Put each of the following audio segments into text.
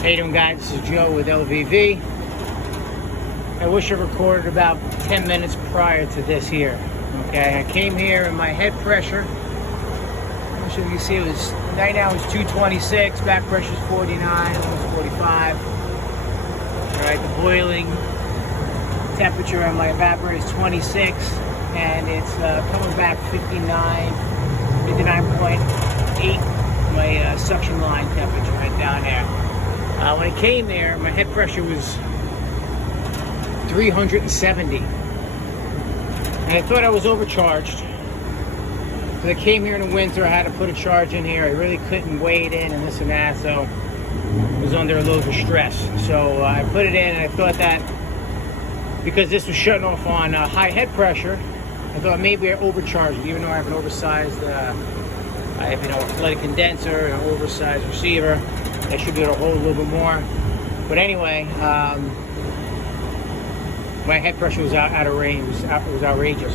How you doing, guys? This is Joe with LVV. I wish I recorded about 10 minutes prior to this here. Okay, I came here and my head pressure, I'm sure you see it was, right now it's 226, back pressure is 49, almost 45. Alright, the boiling temperature on my evaporator is 26, and it's coming back 59.8, my suction line temperature right down there. When I came there, my head pressure was 370. And I thought I was overcharged. Because I came here in the winter, I had to put a charge in here. I really couldn't weigh it in and this and that, so I was under a little bit of stress. So I put it in, and I thought that because this was shutting off on high head pressure, I thought maybe I overcharged it, even though I have an oversized, I have a flooded condenser, an oversized receiver. I should be able to hold a little bit more. But anyway, my head pressure was out of range. It was outrageous.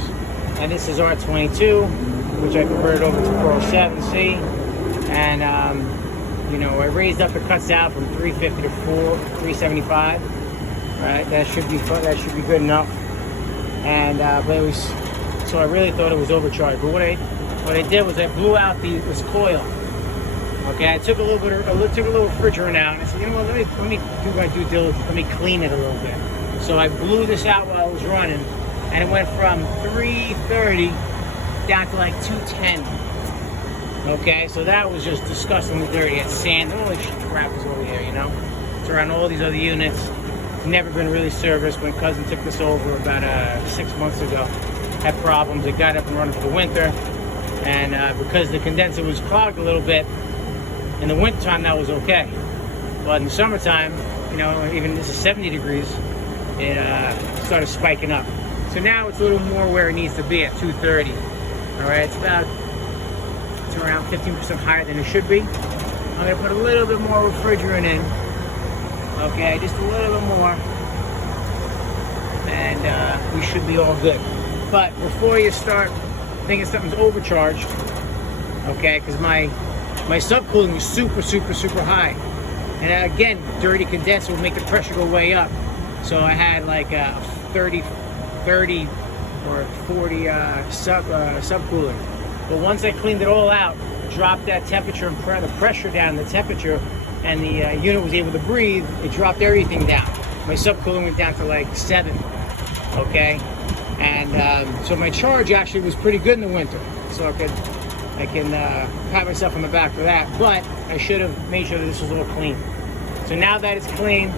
And this is R22, which I converted over to 407C. And, you know, I raised up the cuts out from 350 to 375. Right, that should be good enough. And but it was, so I really thought it was overcharged. But what I did was I blew out this coil. Okay, I took a little refrigerant out, and I said, you know what, let me do my due diligence, let me clean it a little bit. So I blew this out while I was running, and it went from 330 down to like 210. Okay, so that was just disgustingly dirty. It's sand, all this crap is over here, you know? It's around all these other units. It's never been really serviced. My cousin took this over about 6 months ago. Had problems, it got up and running for the winter, and because the condenser was clogged a little bit, in the wintertime, that was okay. But in the summertime, you know, even this is 70 degrees, it started spiking up. So now it's a little more where it needs to be at 230. All right, it's around 15% higher than it should be. I'm gonna put a little bit more refrigerant in. Okay, just a little bit more. And we should be all good. But before you start thinking something's overcharged, okay, because my subcooling was super high, and again, dirty condenser will make the pressure go way up. So I had like a 30 or 40 subcooling. But once I cleaned it all out, dropped that temperature and the pressure down, the temperature, and the unit was able to breathe, it dropped everything down. My subcooling went down to like 7. Okay, and so my charge actually was pretty good in the winter. So I can pat myself on the back for that, but I should have made sure that this was all clean. So now that it's clean,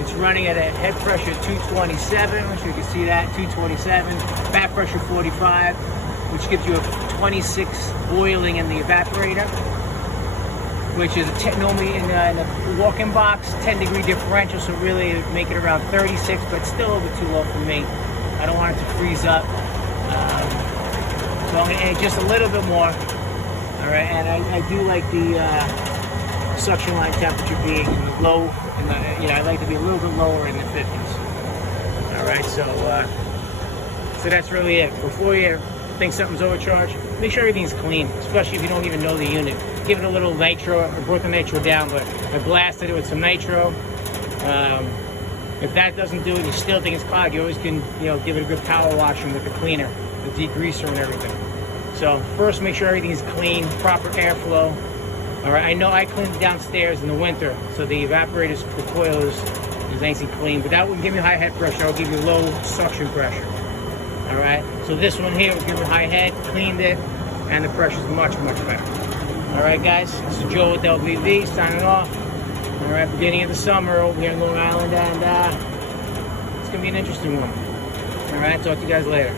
it's running at a head pressure 227, which you can see that, 227, back pressure 45, which gives you a 26 boiling in the evaporator, which is normally in the walk-in box, 10-degree differential, so really make it around 36, but still a little bit too low for me. I don't want it to freeze up. So I'm going to add just a little bit more. All right, and I do like the suction line temperature being low, and I like to be a little bit lower in the 50s. All right, so that's really it. Before you think something's overcharged, make sure everything's clean, especially if you don't even know the unit. Give it a little nitro. I brought the nitro down, but I blasted it with some nitro. If that doesn't do it, you still think it's clogged, you always can, you know, give it a good power washing with the cleaner, the degreaser and everything. So first, make sure everything's clean, proper airflow. All right, I know I cleaned downstairs in the winter, so the evaporators, the coil is nice and clean, but that wouldn't give me high head pressure. I'll give you low suction pressure. All right, so this one here will give me high head, cleaned it, and the pressure's much better. All right, guys, this is Joe with LVV signing off. All right, beginning of the summer over here in Long Island, and it's gonna be an interesting one. All right, talk to you guys later.